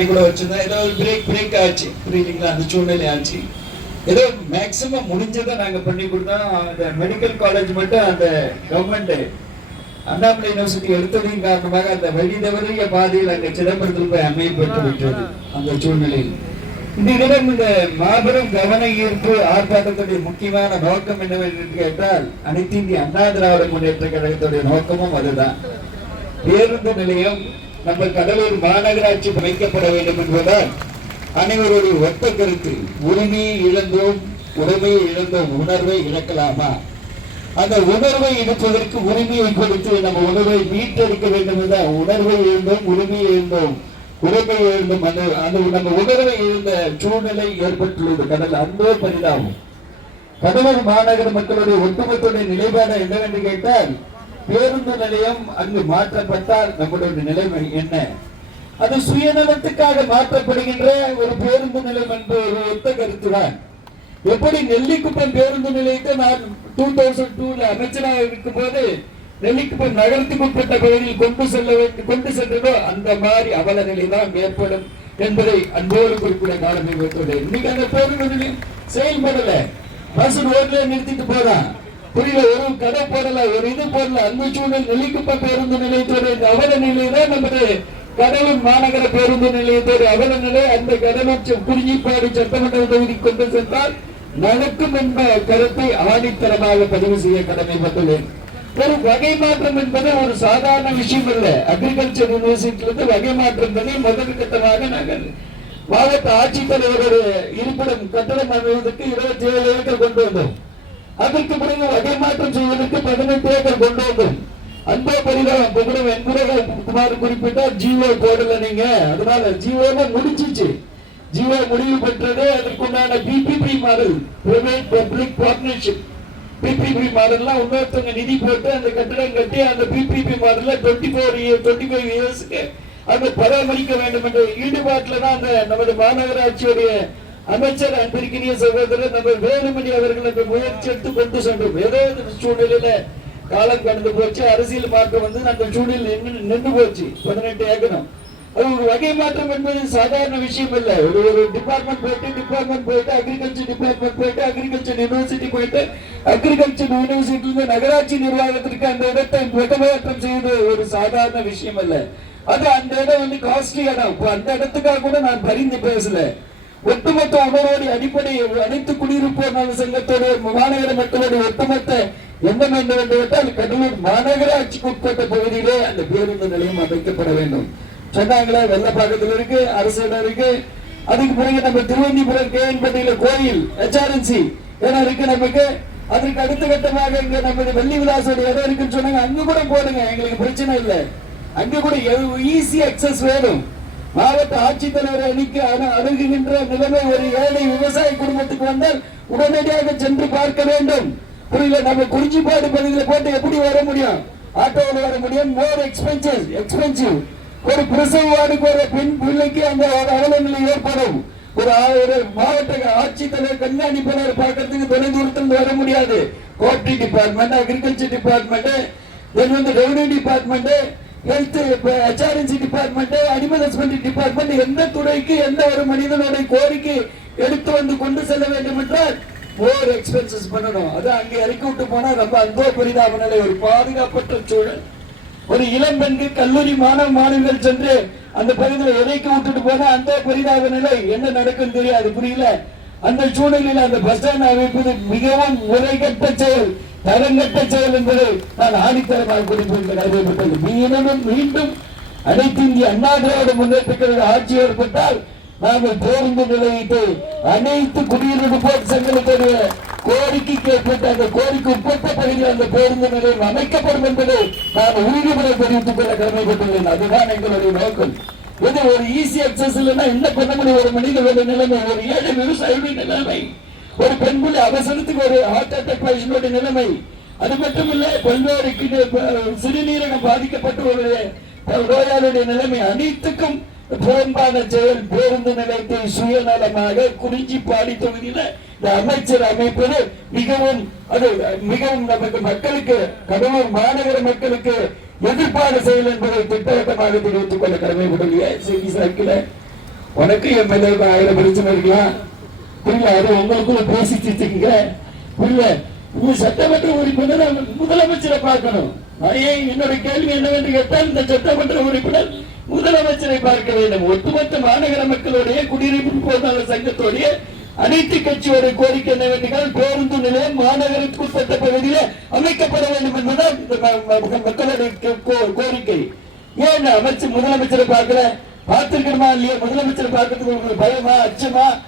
மாதிரி கூட வச்சிருந்தோம் ஏதோ ஒரு பிரேக் பிரேக் ஆச்சு. புரியுதுங்களா? அந்த சூழ்நிலை ஆச்சு. ஏதோ மேக்சிமம் முடிஞ்சதை நாங்கள் பண்ணி கொடுத்தோம் அந்த மெடிக்கல் காலேஜ் மட்டும் அந்த கவர்மெண்ட் அண்ணாமலை யூனிவர்சிட்டி எடுத்ததையும் காரணமாக அந்த வழி தவறிய பாதையில் அங்கே சிதம்பரத்தில் போய் அமையப்பட்டு விட்டது. அந்த சூழ்நிலையில். இந்த இந்த மாபெரும் கவன ஈர்ப்பு ஆர்ப்பாட்டத்துடைய முக்கியமான நோக்கம் என்னவென்று கேட்டால் அனைத்து இந்திய அண்ணா திராவிட முன்னேற்ற கழகத்துடைய நோக்கமும் அதுதான். பேருந்து நிலையம் நம்ம கடலூர் மாநகராட்சி அமைக்கப்பட வேண்டும் என்பதால் அனைவருடைய ஒத்த கருத்து உரிமையை இழந்தோம் உரிமையை இழந்தோம் உணர்வை இழக்கலாமா? அந்த உணர்வை இழப்பதற்கு உரிமையை கொடுத்து நம்ம உணர்வை மீட்டெடுக்க வேண்டும் என்றால் உணர்வை இழந்தோம் உரிமையை இழந்தோம் உரிமை இழந்தோம். அந்த அந்த நம்ம உணர்வை இழந்த சூழ்நிலை ஏற்பட்டுள்ளது. கடல் அன்பே பரிதாபம். கடலூர் மாநகர மக்களுடைய ஒட்டுமொத்த நிலைப்பாடு என்னவென்று கேட்டால் பேருந்து நிலையம் அங்கு மாற்றப்பட்டால் நம்மளுடைய நிலைமை என்ன? அது சுயநலத்துக்காக மாற்றப்படுகின்ற ஒரு பேருந்து நிலையம் என்ற ஒரு ஒத்த கருத்துதான் எப்படி நெல்லிக்குப்பம் பேருந்து நிலையத்தை நான் டூ தௌசண்ட் டூல அமைச்சராக இருக்கும் போது நெல்லிக்குப்பம் நகரத்துக்கு உட்பட்ட பகுதியில் கொண்டு செல்ல வேண்டும் கொண்டு சென்றதோ அந்த மாதிரி அவல நிலை தான் ஏற்படும் என்பதை அன்போடு குறிப்பிட காலமே இன்னைக்கு அந்த பேருந்து நிலையம் செயல்படல. பஸ் ரோட்ல நிறுத்திட்டு போறான். புரியல ஒரு கடை போடல ஒரு இது போடல அந்த சூழல் நெல்லிக்குப்பம் பேருந்து நிலையத்தோட இந்த அவல நிலைதான் நமது கடலூர் மாநகர பேருந்து நிலையத்தோட அவல நிலை. அந்த கடலூர் செ- சட்டமன்ற தொகுதி கொண்டு சென்றால் நடக்கும் என்ற கருத்தை ஆணித்தரமாக பதிவு செய்ய கடமைப்பட்டுள்ளேன். ஒரு வகை மாற்றம் என்பது ஒரு சாதாரண விஷயம் அல்ல அக்ரிகல்ச்சர் யூனிவர்சிட்டியிலிருந்து வகை மாற்றம் என்பதை முதல் கட்டமாக நாங்கள் மாவட்ட ஆட்சித்தலைவருடைய இருப்பிடம் கட்டடம் அமைவதற்கு இருபத்தி ஏழு ஏக்கர் கொண்டு வந்தோம். அதற்கு பிறகு வகை மாற்றம் செய்வதற்கு பதினெட்டு ஏக்கர் கொண்டு வந்தோம் அன்பா பரிதாபம் கூட வெண்குரக குமார் குறிப்பிட்டார் ஜிஓ போடல நீங்க. அதனால ஜீவோல முடிச்சிச்சு ஜீவோ முடிவு பெற்றது அதற்குண்டான PPP model private public partnership PPP மாடல்லாம் இன்னொருத்தவங்க நிதி போட்டு அந்த கட்டிடம் கட்டி அந்த பிபிபி மாடல்ல twenty four year twenty five இயர்ஸ்க்கு அதை பராமரிக்க வேண்டும் என்ற ஈடுபாட்டில் தான் அந்த நமது மாநகராட்சியுடைய அமைச்சர் அன்பிற்கினிய சகோதரர் நம்ம வேலுமணி அவர்களுக்கு முயற்சி எடுத்து கொண்டு சென்றோம். ஏதோ ஒரு சூழ்நிலையில காலம் கடந்து போச்சு. அரசியல் மாற்றம் வந்து அந்த சூழ்நிலை நின்னு நின்று போச்சு. பதினெட்டு ஏக்கரம். அது ஒரு வகை மாற்றம் என்பது சாதாரண விஷயம் இல்ல ஒரு ஒரு டிபார்ட்மெண்ட் போயிட்டு டிபார்ட்மெண்ட் போயிட்டு அக்ரிகல்ச்சர் டிபார்ட்மெண்ட் போயிட்டு அக்ரிகல்ச்சர் யூனிவர்சிட்டி போயிட்டு அக்ரிகல்ச்சர் யூனிவர்சிட்டியிலிருந்து நகராட்சி நிர்வாகத்திற்கு அந்த இடத்தை இடமாற்றம் செய்வது ஒரு சாதாரண விஷயம் அல்ல. அது அந்த இடம் வந்து காஸ்ட்லி இடம். அந்த இடத்துக்காக கூட நான் பரிந்து பேசல. ஒட்டுமொத்த அமர்வோடு அடிப்படை அனைத்து குடியிருப்போர் நல சங்கத்தோடு மாநகர மக்களுடைய ஒட்டுமொத்த எண்ணம் என்னவென்று கேட்டால் கடலூர் மாநகராட்சிக்கு உட்பட்ட பகுதியிலே அந்த பேருந்து நிலையம் அமைக்கப்பட வேண்டும். சொன்னாங்களே வெள்ளப்பாக்கத்தில் இருக்கு அரசு இடம் இருக்கு. அதுக்கு பிறகு நம்ம திருவந்திபுரம் கேஎன்பட்டியில கோயில் ஹெச்ஆர்என்சி இடம் இருக்கு நமக்கு. அதுக்கு அடுத்த கட்டமாக இங்க நமது வெள்ளி விலாசோட இடம் இருக்குன்னு சொன்னாங்க. அங்க கூட போடுங்க எங்களுக்கு பிரச்சனை இல்லை. அங்க கூட ஈஸி அக்சஸ் வேணும். மாவட்ட ஆட்சித்தலைவர் அணிக்கு அணுகுகின்ற நிலைமை ஒரு ஏழை விவசாய குடும்பத்துக்கு வந்தால் உடனடியாக சென்று பார்க்க வேண்டும். புரியல? நம்ம குறிஞ்சிப்பாடு பகுதியில் போட்டு எப்படி வர முடியும்? ஆட்டோவில் வர முடியும். மோர் எக்ஸ்பென்சிவ் எக்ஸ்பென்சிவ் ஒரு பிரசவ வார்டுக்கு ஒரு பெண் பிள்ளைக்கு அந்த ஒரு அவல நிலை ஏற்படும். ஒரு ஒரு மாவட்ட ஆட்சித்தலைவர் கண்காணிப்பாளர் பார்க்கறதுக்கு தொலை தூரத்தில் வர முடியாது. கோட்டி டிபார்ட்மெண்ட் அக்ரிகல்ச்சர் டிபார்ட்மெண்ட் தென் வந்து revenue department health HRNC department animal husbandry department எந்த துறைக்கு எந்த ஒரு மனிதனுடைய கோரிக்கை எடுத்து வந்து கொண்டு செல்ல வேண்டும் என்றால் ஓவர் எக்ஸ்பென்சஸ் பண்ணணும். அது அங்கே இறக்கி விட்டு போனா ரொம்ப அன்போ பரிதாப நிலை ஒரு பாதுகாப்பற்ற சூழல். ஒரு இளம் கல்லூரி மாணவ மாணவிகள் சென்று அந்த பகுதியில் இறக்கி விட்டுட்டு போனா அந்த பரிதாப நிலை என்ன நடக்கும் தெரியாது புரியல. அந்த சூழலில் அந்த பஸ் ஸ்டாண்ட் அமைப்பது மிகவும் முறைகட்ட செயல். தரங்கட்ட செயல் என்பது நான் ஆணித்தரமாக குறிப்பிட்டு நடைபெற்றது மீண்டும் மீண்டும் அனைத்து இந்திய அண்ணா திராவிட முன்னேற்ற ஆட்சி ஏற்பட்டால் நாங்கள் பேருந்து நிலையிட்டு அனைத்து குடியிருப்பு போர் சங்கங்களுடைய கோரிக்கைக்கு ஏற்பட்ட அந்த கோரிக்கை உட்பட்ட பகுதியில் அந்த பேருந்து நிலையம் அமைக்கப்படும் என்பதை நான் உறுதிமுறை தெரிவித்துக் கொள்ள கடமைப்பட்டுள்ளேன். அதுதான் எங்களுடைய நோக்கம். இது ஒரு ஈஸி அக்சஸ் இல்லைன்னா என்ன பண்ண முடியும் ஒரு மனிதனுடைய நிலைமை ஒரு ஏழை விவசாயிகளுடைய நிலைமை. ஒரு பெண்புள்ள அவசரத்துக்கு ஒரு ஹார்ட் அட்டாக் பேஷண்டோட நிலைமை. அது மட்டுமில்ல பல்வேறு சிறுநீரகம் பாதிக்கப்பட்ட ஒரு நோயாளியுடைய நிலைமை. அனைத்துக்கும் புறம்பான செயல் பேருந்து நிலையத்தை சுயநலமாக குறிஞ்சிப்பாடி தொகுதியில இந்த அமைச்சர் அமைப்பது மிகவும் அது மிகவும் நமக்கு மக்களுக்கு கடலூர் மாநகர மக்களுக்கு எதிர்ப்பான செயல் என்பதை திட்டவட்டமாக தெரிவித்துக் கொள்ள கடமைப்படலையே செய்தி சாக்கில. உனக்கு எம்எல்ஏ ஆயிரம் பிரச்சனை இருக்கலாம் புரியல அது உங்களுக்குள்ள பேசிச்சுங்க புரியல உங்க சட்டமன்ற உறுப்பினர் முதலமைச்சரை பார்க்கணும். ஏன் என்னோட கேள்வி என்னவென்று கேட்டால் இந்த சட்டமன்ற உறுப்பினர் முதலமைச்சரை பார்க்க வேண்டும். ஒட்டுமொத்த மாநகர மக்களுடைய குடியிருப்பு போதாளர் சங்கத்துடைய அனைத்து கட்சியோட கோரிக்கை என்னவென்றால் பேருந்து நிலையம் மாநகருக்குட்பட்ட பகுதியில் அமைக்கப்பட வேண்டும் என்பதுதான் இந்த மக்களுடைய கோ- கோரிக்கை. ஏன் அமைச்சர் முதலமைச்சரை பார்க்கல? பார்த்திருக்கணுமா இல்லையா? முதலமைச்சர் பார்க்கறதுக்கு உங்களுக்கு பயமா அச்சமா?